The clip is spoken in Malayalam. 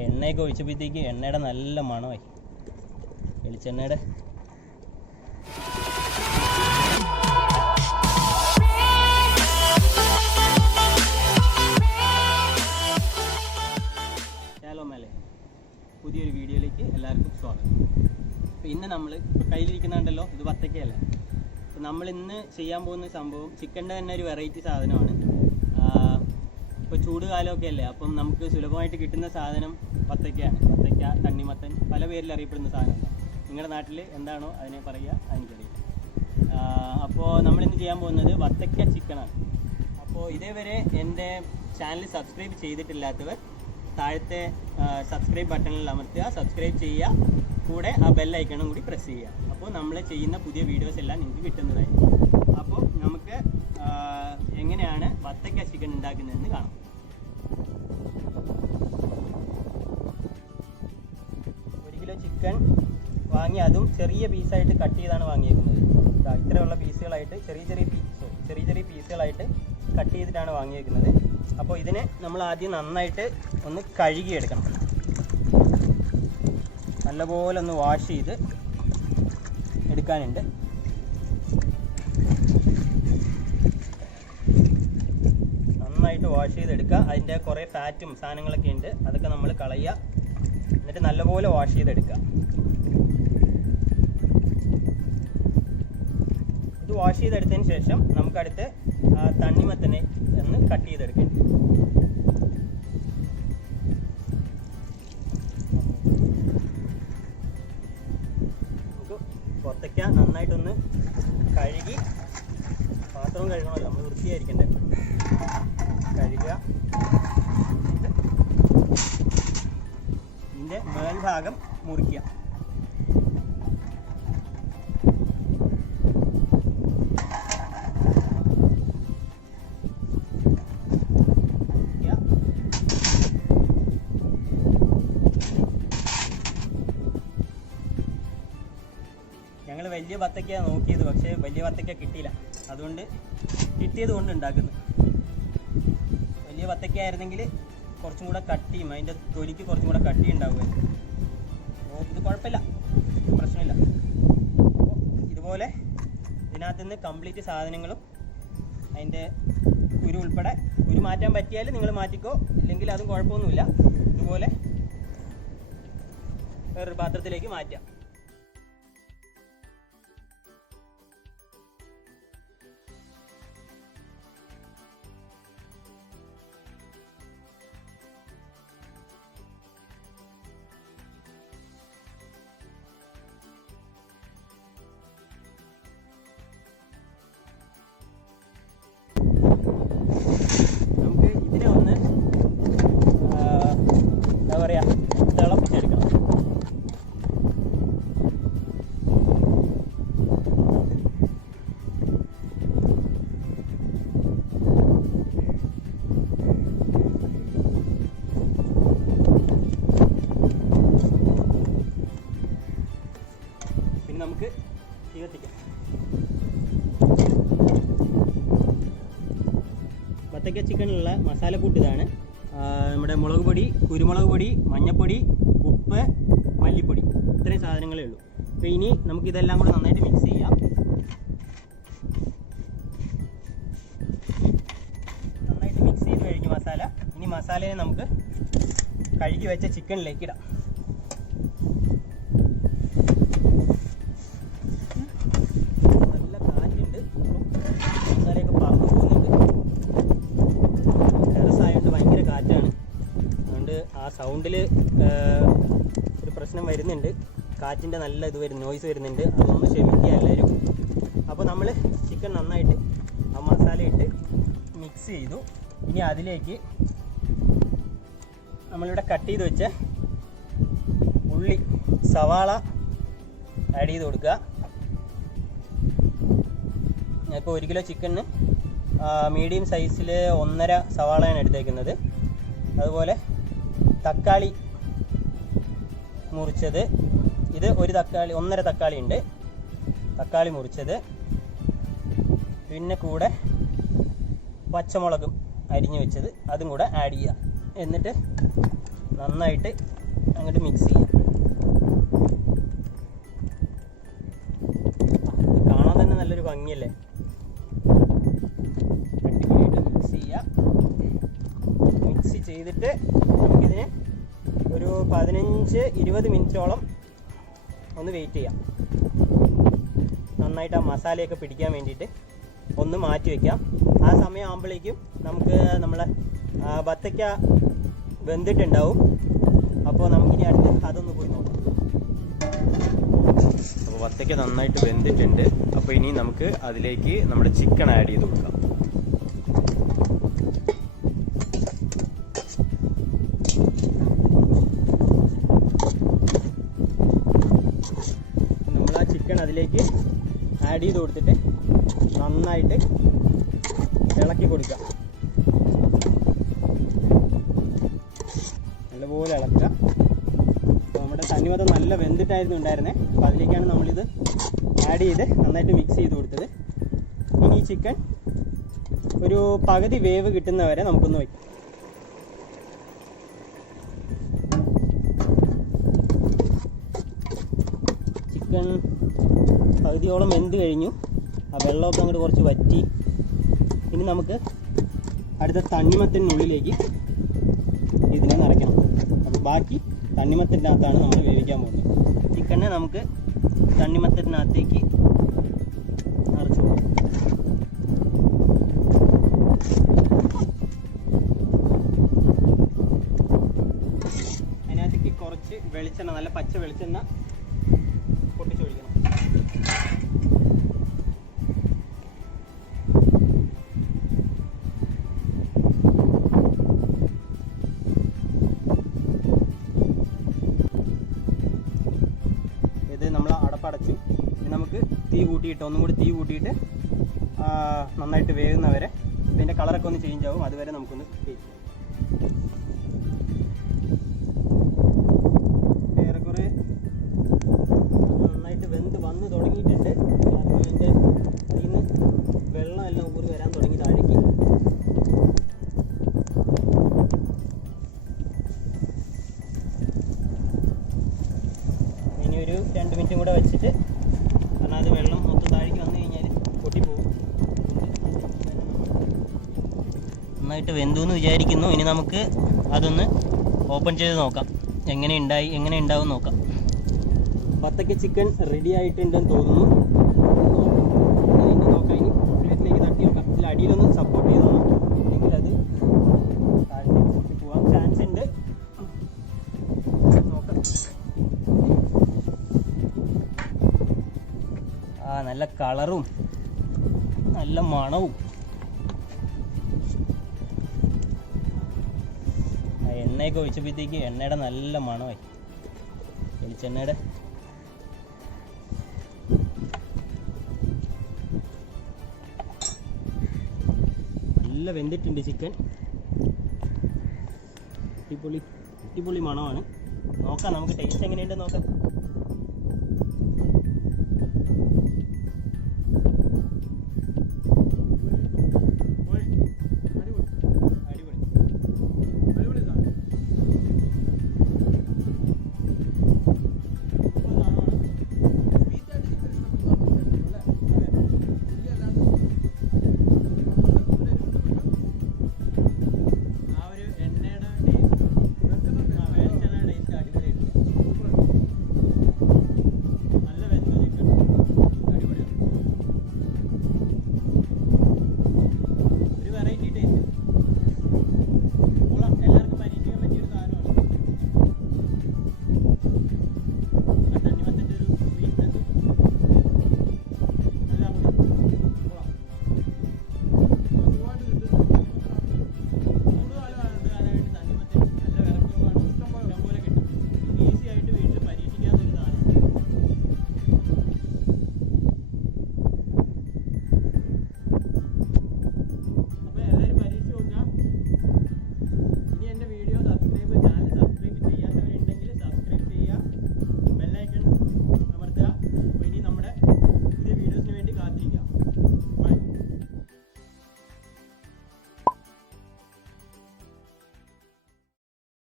എണ്ണയൊക്കെ ഒഴിച്ചപ്പോഴത്തേക്ക് എണ്ണയുടെ നല്ല മണമായി, വെളിച്ചെണ്ണയുടെ. ഹലോ മേലെ, പുതിയൊരു വീഡിയോയിലേക്ക് എല്ലാവർക്കും സ്വാഗതം. അപ്പോൾ ഇന്ന് നമ്മൾ ഇപ്പോൾ കയ്യിലിരിക്കുന്നുണ്ടല്ലോ, ഇത് വത്തക്കയല്ല. അപ്പോൾ നമ്മൾ ഇന്ന് ചെയ്യാൻ പോകുന്ന സംഭവം ചിക്കൻ്റെ തന്നെ ഒരു വെറൈറ്റി സാധനമാണ്. ഇപ്പോൾ ചൂട് കാലമൊക്കെ അല്ലേ, അപ്പം നമുക്ക് സുലഭമായിട്ട് കിട്ടുന്ന സാധനം വത്തക്കയാണ്. വത്തക്ക, തണ്ണിമത്തൻ, പല പേരിൽ അറിയപ്പെടുന്ന സാധനമാണ്. നിങ്ങളുടെ നാട്ടിൽ എന്താണോ അതിനെ പറയുക, അതെനിക്കറിയില്ല. അപ്പോൾ നമ്മളിന്ന് ചെയ്യാൻ പോകുന്നത് വത്തക്ക ചിക്കനാണ്. അപ്പോൾ ഇതേവരെ എൻ്റെ ചാനൽ സബ്സ്ക്രൈബ് ചെയ്തിട്ടില്ലാത്തവർ താഴത്തെ സബ്സ്ക്രൈബ് ബട്ടണിൽ അമർത്തുക, സബ്സ്ക്രൈബ് ചെയ്യുക, കൂടെ ആ ബെല്ലൈക്കണും കൂടി പ്രസ് ചെയ്യുക. അപ്പോൾ നമ്മൾ ചെയ്യുന്ന പുതിയ വീഡിയോസ് എല്ലാം നിങ്ങൾക്ക് കിട്ടുന്നതായിരിക്കും. അപ്പോൾ നമുക്ക് എങ്ങനെയാണ് വത്തക്ക ചിക്കൻ ഉണ്ടാക്കുന്നതെന്ന് കാണാം. ഒരു കിലോ ചിക്കൻ വാങ്ങി, അതും ചെറിയ പീസായിട്ട് കട്ട് ചെയ്താണ് വാങ്ങിയേക്കുന്നത്. ഇത്രയുള്ള പീസുകളായിട്ട് ചെറിയ പീസുകളായിട്ട് കട്ട് ചെയ്തിട്ടാണ് വാങ്ങിയേക്കുന്നത്. അപ്പോൾ ഇതിനെ നമ്മൾ ആദ്യം നന്നായിട്ട് ഒന്ന് കഴുകിയെടുക്കണം. നല്ലപോലെ ഒന്ന് വാഷ് ചെയ്ത് എടുക്കാനുണ്ട്. നന്നായിട്ട് വാഷ് ചെയ്തെടുക്കുക. അതിൻ്റെ കുറേ ഫാറ്റും സാധനങ്ങളൊക്കെ ഉണ്ട്, അതൊക്കെ നമ്മൾ കളയുക. എന്നിട്ട് നല്ലപോലെ വാഷ് ചെയ്തെടുക്കുക. ഇത് വാഷ് ചെയ്തെടുത്തതിന് ശേഷം നമുക്കടുത്ത് തണ്ണിമത്തനെ ഒന്ന് കട്ട് ചെയ്തെടുക്കേണ്ടി. നമുക്ക് വത്തക്ക നന്നായിട്ടൊന്ന് കഴുകി, പാത്രവും കഴുകണമല്ലോ, നമ്മൾ വൃത്തിയായിരിക്കണ്ടേ, കഴുകുക. ഇതിൻ്റെ മേൽഭാഗം മുറിക്കുക. ഞങ്ങൾ വലിയ വത്തക്കയാണ് നോക്കിയത്, പക്ഷേ വലിയ വത്തക്ക കിട്ടിയില്ല. അതുകൊണ്ട് കിട്ടിയത് കൊണ്ട് ഉണ്ടാക്കുന്നു. വലിയ വത്തക്ക ആയിരുന്നെങ്കിൽ കുറച്ചും കൂടെ കട്ടിയും അതിൻ്റെ തൊലിക്ക് കുറച്ചും കൂടെ കട്ടി ഉണ്ടാവുമായിരുന്നു. അപ്പോൾ ഇത് കുഴപ്പമില്ല, പ്രശ്നമില്ല. അപ്പോൾ ഇതുപോലെ ഇതിനകത്ത് നിന്ന് കംപ്ലീറ്റ് സാധനങ്ങളും അതിൻ്റെ കുരു ഉൾപ്പെടെ, കുരു മാറ്റാൻ പറ്റിയാൽ നിങ്ങൾ മാറ്റിക്കോ, ഇല്ലെങ്കിൽ അതും കുഴപ്പമൊന്നുമില്ല. ഇതുപോലെ വേറൊരു പാത്രത്തിലേക്ക് മാറ്റാം. നമുക്ക് ഇതിനെ ഒന്ന് എന്താ പറയുക, തിളപ്പിച്ചെടുക്കണം. പിന്നെ നമുക്ക് തീ കത്തിക്കാം. വത്തക്ക ചിക്കനുള്ള മസാലക്കൂട്ട് ഇതാണ്. നമ്മുടെ മുളക് പൊടി, കുരുമുളക് പൊടി, മഞ്ഞൾപ്പൊടി, ഉപ്പ്, മല്ലിപ്പൊടി, ഇത്രയും സാധനങ്ങളേ ഉള്ളൂ. അപ്പോൾ ഇനി നമുക്കിതെല്ലാം കൂടെ നന്നായിട്ട് മിക്സ് ചെയ്യാം. നന്നായിട്ട് മിക്സ് ചെയ്ത് കഴിഞ്ഞു മസാല. ഇനി മസാലയെ നമുക്ക് കഴുകി വെച്ച ചിക്കനിലേക്ക് ഇടാം. നല്ല കാറ്റുണ്ട്, മസാലയൊക്കെ പറന്നു പോകുന്നുണ്ട്. ടെറസായതുകൊണ്ട് ഭയങ്കര കാറ്റാണ്, അതുകൊണ്ട് ആ സൗണ്ടിൽ ഒരു പ്രശ്നം വരുന്നുണ്ട്. കാറ്റിൻ്റെ നല്ല നോയ്സ് വരുന്നുണ്ട്, അതൊന്ന് ക്ഷമിക്കുക എല്ലാവരും. അപ്പോൾ നമ്മൾ ചിക്കൻ നന്നായിട്ട് ആ മസാലയിട്ട് മിക്സ് ചെയ്തു. ഇനി അതിലേക്ക് നമ്മളിവിടെ കട്ട് ചെയ്ത് വെച്ച ഉള്ളി, സവാള ആഡ് ചെയ്ത് കൊടുക്കുക. ഇപ്പോൾ 1 കിലോ ചിക്കന് മീഡിയം സൈസിൽ 1.5 സവാളയാണ് എടുത്തേക്കുന്നത്. അതുപോലെ തക്കാളി മുറിച്ചത്, ഇത് 1.5 തക്കാളി ഉണ്ട്, തക്കാളി മുറിച്ചത്. പിന്നെ കൂടെ പച്ചമുളകും അരിഞ്ഞു വെച്ചത്, അതും കൂടെ ആഡ് ചെയ്യുക. എന്നിട്ട് നന്നായിട്ട് അങ്ങോട്ട് മിക്സ് ചെയ്യാം. കാണാൻ തന്നെ നല്ലൊരു ഭംഗിയല്ലേ. അടിപൊളിയായിട്ട് മിക്സ് ചെയ്യാം. മിക്സ് ചെയ്തിട്ട് നമുക്കിതിന് ഒരു 15-20 മിനിറ്റോളം ഒന്ന് വെയിറ്റ് ചെയ്യാം. നന്നായിട്ട് ആ മസാലയൊക്കെ പിടിക്കാൻ വേണ്ടിയിട്ട് ഒന്ന് മാറ്റി വയ്ക്കാം. ആ സമയം ആകുമ്പോഴേക്കും നമുക്ക് നമ്മളെ വത്തക്ക വെന്തിട്ടുണ്ടാവും. അപ്പോൾ നമുക്കിനി അടുത്ത് അതൊന്ന് പോയി നോക്കാം. അപ്പോൾ വത്തക്ക നന്നായിട്ട് വെന്തിട്ടുണ്ട്. അപ്പോൾ ഇനി നമുക്ക് അതിലേക്ക് നമ്മുടെ ചിക്കൻ ആഡ് ചെയ്ത് കൊടുക്കാം. നമ്മൾ ആ ചിക്കൻ അതിലേക്ക് ആഡ് ചെയ്ത് കൊടുത്തിട്ട് നന്നായിട്ട് ഇളക്കി കൊടുക്കുക. നല്ലപോലെ ഇളക്കുക. അപ്പോൾ നമ്മുടെ തണ്ണിമത്തൻ നല്ല വെന്തിട്ടായിരുന്നു ഉണ്ടായിരുന്നത്. അപ്പോൾ അതിലേക്കാണ് നമ്മളിത് ആഡ് ചെയ്ത് നന്നായിട്ട് മിക്സ് ചെയ്ത് കൊടുത്തത്. ഇനി ഈ ചിക്കൻ ഒരു പകുതി വേവ് കിട്ടുന്നവരെ നമുക്കൊന്ന് വയ്ക്കാം. ചിക്കൻ പകുതിയോളം വെന്ത് കഴിഞ്ഞു. ആ വെള്ളമൊക്കെ അങ്ങോട്ട് കുറച്ച് വറ്റി. ഇനി നമുക്ക് അടുത്ത തണ്ണിമത്തനുള്ളിലേക്ക് ഇതിനെ നിറയ്ക്കണം. അപ്പോൾ ബാക്കി തണ്ണിമത്തനകത്താണ് നമ്മൾ വേവിക്കാൻ പോകുന്നത്. ചിക്കനെ നമുക്ക് തണ്ണിമത്തനകത്തേക്ക് നിറച്ച് കൊടുക്കാം. അതിനകത്തേക്ക് കുറച്ച് വെളിച്ചെണ്ണ, നല്ല പച്ച വെളിച്ചെണ്ണ പൊട്ടിച്ചൊഴിക്കണം. നമ്മൾ അടപ്പടച്ചു. ഇനി നമുക്ക് ഒന്നും കൂടി തീ കൂട്ടിയിട്ട് നന്നായിട്ട് വേകുന്നവരെ, ഇതിൻ്റെ കളറൊക്കെ ഒന്ന് ചേഞ്ച് ആവും. അതുവരെ നമുക്കൊന്ന് വെയിറ്റ് ചെയ്യാം. ഏറെക്കുറെ നന്നായിട്ട് വെന്ത് വന്ന് തുടങ്ങിയിട്ടുണ്ട്. കാരണം അതിൻ്റെ അതിൽ നിന്ന് വെള്ളം എല്ലാം ഊറി വരാൻ തുടങ്ങി താഴേക്ക്. ഇനി ഒരു 2 മിനിറ്റും കൂടെ വെച്ചിട്ട്, കാരണം അത് വെള്ളം മൊത്തം താഴേക്ക് വന്നു കഴിഞ്ഞാൽ പൊട്ടിപ്പോകും. നന്നായിട്ട് വെന്തു എന്ന് വിചാരിക്കുന്നു. ഇനി നമുക്ക് അതൊന്ന് ഓപ്പൺ ചെയ്ത് നോക്കാം എങ്ങനെ ഉണ്ടാവും നോക്കാം. വത്തക്ക ചിക്കൻ റെഡി ആയിട്ടുണ്ടെന്ന് തോന്നുന്നു. നോക്കാം. ഇനി പ്ലേറ്റിലേക്ക് തട്ടി നോക്കാം. ഇതിൽ അടിയിലൊന്ന് സപ്പോർട്ട് ചെയ്ത് നോക്കാം. അല്ലെങ്കിൽ അത് താഴത്തേക്ക് പോകാൻ ചാൻസ് ഉണ്ട്. നോക്കാം. നല്ല കളറും നല്ല മണവും. എണ്ണയൊക്കെ ഒഴിച്ചപ്പോഴത്തേക്ക് എണ്ണയുടെ നല്ല മണമായി. വെളിച്ചെണ്ണയുടെ നല്ല വെന്തിട്ടുണ്ട് ചിക്കൻ. അടിപൊളി മണമാണ്. നോക്കാം, നമുക്ക് ടേസ്റ്റ് എങ്ങനെയുണ്ടെന്ന് നോക്കാം.